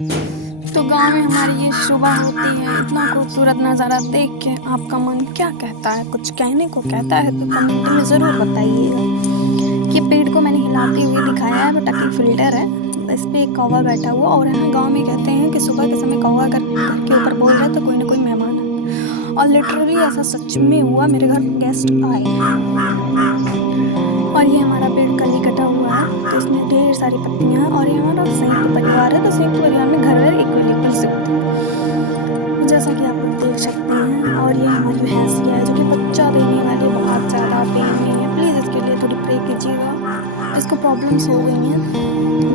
तो गाँव में हमारी ये सुबह होती है, इतना खूबसूरत नज़ारा देख के आपका मन क्या कहता है? कुछ कहने को कहता है तो कमेंट में ज़रूर बताइएगा। ये पेड़ को मैंने हिलाते हुए दिखाया है, बट अभी फ़िल्टर है, इस पे एक कौवा बैठा हुआ। और यहाँ गाँव में कहते हैं कि सुबह के समय कौवा अगर घर के ऊपर बोल जाए तो कोई ना कोई मेहमान आए, और लिटरली ऐसा सच में हुआ। मेरे घर गेस्ट आए और ये हमारा पेड़ कली कटा हुआ है, तो इसमें ढेर सारी पत्तियाँ हैं। और ये हमारा संयुक्त परिवार है, तो संयुक्त परिवार में घर घर इक्वल से होते हैं, जैसा कि आप लोग देख सकते हैं। और ये हमारी भैंसिया है जो कि बच्चा देने वाली बहुत ज़्यादा पेन में है। प्लीज़ इसके लिए थोड़ी प्रे कीजिएगा, इसको प्रॉब्लम्स हो गई हैं।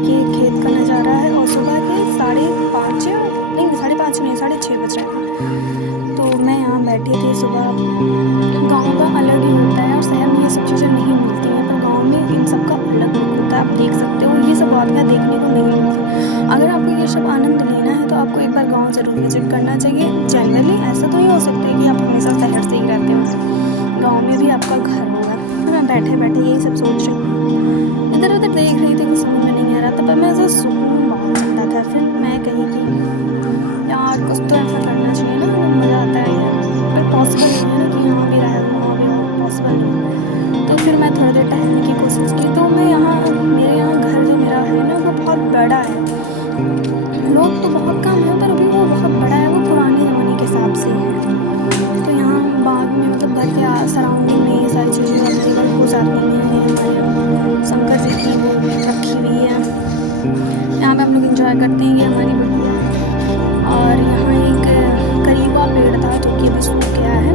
ये खेत का नज़ारा है और सुबह के 5:30 नहीं 5:30 नहीं 6:30 बज रहे थे। तो मैं यहाँ बैठी थी सुबह। गाँव का अलग ही होता है और शहर में ये सब चीज़ें नहीं मिलती हैं, पर गाँव में इन सब का अलग लुक होता है। आप देख सकते हो, ये सब वादियाँ देखने को नहीं मिलती। अगर आपको ये सब आनंद लेना है तो आपको एक बार गाँव ज़रूर विजिट करना चाहिए। जनरली ऐसा तो नहीं हो सकता है कि आप हमेशा शहर से ही रहते हो, गाँव में भी आपका घर होगा। तो मैं बैठे बैठे यही सब सोच रही हूँ, इधर उधर देख रही थी, कुछ समझ में नहीं आ रहा था, पर मैं ऐसा सुकून बहुत चलता था। फिर मैं कही कि यार कुछ तो ऐसा करना चाहिए ना, मज़ा आता है यार, पर पॉसिबल नहीं है ना कि यहाँ भी रहे वहाँ भी रहो, पॉसिबल नहीं है। तो फिर मैं थोड़ी देर टहलने की कोशिश की। तो मैं यहाँ मेरे यहाँ घर जो मेरा है ना, वो बहुत बड़ा है। लोग तो बहुत कम हैं, पर अभी वो बहुत बड़ा है, वो पुराने ज़माने के हिसाब से है। तो यहाँ बाग में मतलब घर के सराउंडिंग में ये सारी चीज़ें अवेलेबल हो जाती हैं। हमारे यहाँ शंकर जी की वो रखी हुई है, यहाँ पे हम लोग इंजॉय करते हैं। ये हमारी बड़ी है। और यहाँ एक करीबा पेड़ था जो कि अभी सूख गया है,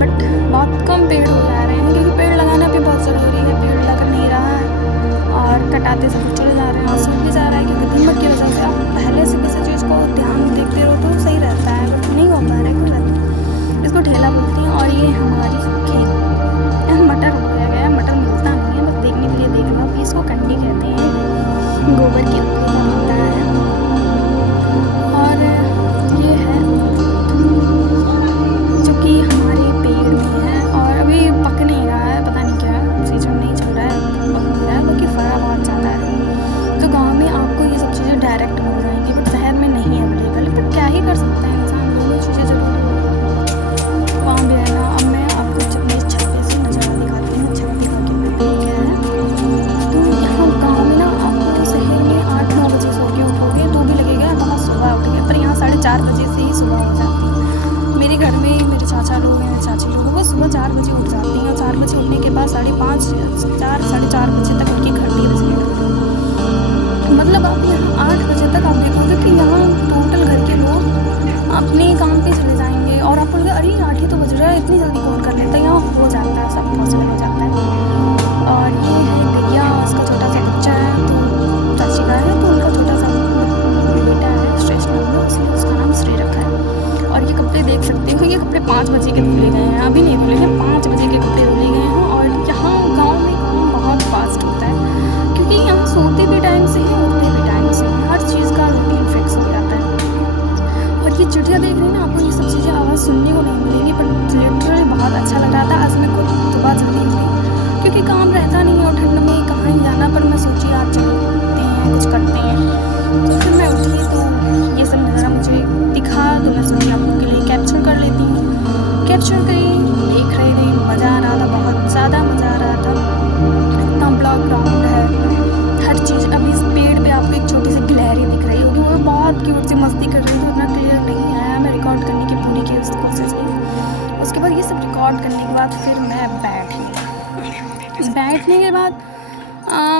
बट बहुत कम पेड़ हो जा रहे हैं, क्योंकि पेड़ लगाना भी बहुत ज़रूरी है। पेड़ लग नहीं रहा है और कटाते सब चले जा रहे हैं और सूख भी जा रहा है, क्योंकि दीमक की वजह से। आप पहले से किसी चीज़ को ध्यान देखते रहो तो सही रहता है, बट नहीं हो पा रहा है, कोई बात नहीं। इसको ठेला बोलती हैं। और ये हमारी खेत मटर बोया गया है, मटर मिलता नहीं है, बस देखने के लिए देख लो आप। इसको कंडी कहते हैं, गोबर की उपयोग होता है। और ये है जो कि हमारे पेड़ में है और अभी पक नहीं रहा है, पता नहीं क्या है, सीजन नहीं चल रहा है, पक नहीं रहा है, बाकी फरा बहुत ज़्यादा है। तो गांव में आपको ये सब चीज़ें डायरेक्ट मिल जाएंगी, बट शहर में नहीं अवेलेबल है। बट क्या ही कर सकते हैं इंसान, दोनों चीज़ें जरूरी है। वहाँ भी है ना। अब मैं आपको मेरी छत पे से नज़ारा दिखाती हूँ, छत दिखा के मैं क्या है। तो यहाँ गाँव में ना आपको शहर में 8-9 बजे सो के उठोगे तो भी लगेगा बहुत सुबह उठ गए, पर यहाँ 4:30 बजे से ही सुबह हो जाती है। मेरे घर में मेरे चाचा लोग हैं, चाची लोग, वो सुबह 4 बजे उठ जाती हैं। और 4 बजे उठने के बाद 5:30 4-4:30 बजे तक उनके घर भी बजने लगते हैं। मतलब आप यहाँ 8 बजे तक आप देखोगे कि यहाँ टोटल घर के लोग अपने काम पे चले जाएंगे। और आप बोलोगे अरे 8 ही तो बज रहा है, इतनी जल्दी कौन कर लेता है। यहाँ हो जाता है, सब पॉसिबल हो जाता है। और ये है गैया, उसका छोटा सा बच्चा है, तो चाची का है, तो उनका छोटा सा बेटा है, श्रेष्ठ नाम है, इसलिए उसका नाम श्रेय रखा है। और ये कपड़े देख सकते हो, ये कपड़े 5 बजे के धुले गए हैं, अभी नहीं धुले हैं, 5 बजे के कपड़े धुले गए हैं। और यहाँ गाँव में काम बहुत फास्ट होता है, क्योंकि यहाँ सोते भी टाइम से ही, उठते भी टाइम से ही, हर चीज़ का रूटीन फिक्स हो जाता है। और ये चिड़िया देख रहे हैं ना, आपको ये सब चीज़ें आवाज़ सुनने को नहीं मिलेंगी, पर लिटरली बहुत अच्छा लग रहा था। आज मैं खुद सुबह जल्दी उठी, क्योंकि काम रहता नहीं है और ठंड में कहाँ ही जाना, पर मैं सोची आज चलते हैं, कुछ करते हैं। तो फिर मैं उठी, तो ये सब नज़ारा मुझे दिखा, तो मैं सोची आप लोगों के लिए कैप्चर कर लेती हूँ। कैप्चर करी, देख रहे थे, मज़ा आ रहा था, बहुत ज़्यादा मज़ा आ रहा था। इतना बड़ा ग्राउंड है, हर चीज़। अभी इस पेड़ पे आपको एक छोटी सी गिलहरी दिख रही होगी, वो बहुत क्यूट सी मस्ती कर रही थी। उतना क्लियर नहीं आया, मैं रिकॉर्ड करने की पूरी की कोशिश की। उसके बाद ये सब रिकॉर्ड करने के बाद फिर मैं बैठने के बाद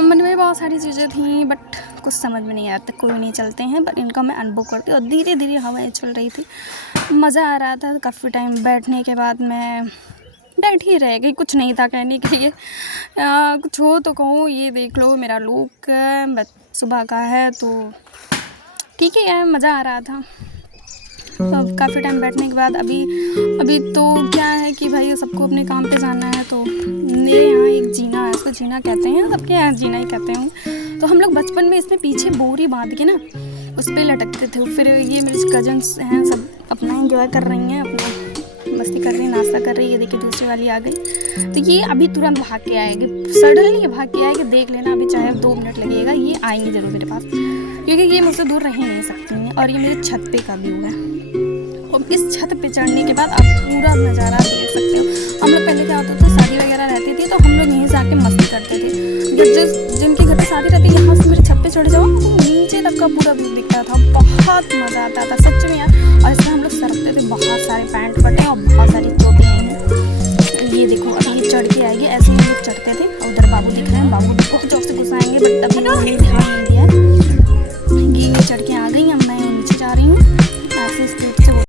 मन में बहुत सारी चीज़ें थी, बट कुछ समझ में नहीं आता, कोई नहीं चलते हैं, पर इनका मैं अनुभव करती और धीरे धीरे हवाएं चल रही थी, मज़ा आ रहा था। काफ़ी टाइम बैठने के बाद मैं बैठ ही रह गई, कुछ नहीं था कहने के लिए। कुछ हो तो कहूँ, ये देख लो मेरा लुक सुबह का है, तो ठीक ही है, मज़ा आ रहा था। तो काफ़ी टाइम बैठने के बाद अभी तो क्या है कि भाई सबको अपने काम पे जाना है। तो मेरे यहाँ एक जीना है, उसको जीना कहते हैं, सबके यहाँ जीना ही कहते हैं। तो हम लोग बचपन में इसमें पीछे बोरी बांध के ना उस पर लटकते थे। फिर ये मेरे कजन्स हैं, सब अपना एंजॉय कर रही हैं, अपना मस्ती कर रही हैं, नाश्ता कर रही है। ये देखिए दूसरी वाली आ गई, तो ये अभी तुरंत भाग के आएगी, सडनली ये भाग के आएगी, देख लेना, अभी चाहे 2 मिनट लगेगा, ये आएंगे ज़रूर मेरे पास। क्योंकि ये मुझसे दूर रह ही नहीं सकती हैं। और ये मेरे छत पे का व्यू है, और इस छत पे चढ़ने के बाद आप पूरा नज़ारा देख सकते हो। हम लोग पहले क्या होता था, शादी वगैरह रहती थी तो हम लोग यहीं से आके मस्ती करते थे। जिनके घर पे शादी रहती है, यहाँ से मेरे छत पे चढ़ जाओ तो नीचे तक का पूरा व्यू दिखता था। बहुत मज़ा आता था सच में यार। और इसमें हम लोग सरकते थे, बहुत सारे पैंट फटे और बहुत सारी चोटें हैं। ये देखो अभी ये चढ़ के आएगी, ऐसे ही हम लोग चढ़ते थे। और उधर बाबू दिख रहे हैं, बाबू बहुत जोर से घुसाएंगे बट तभी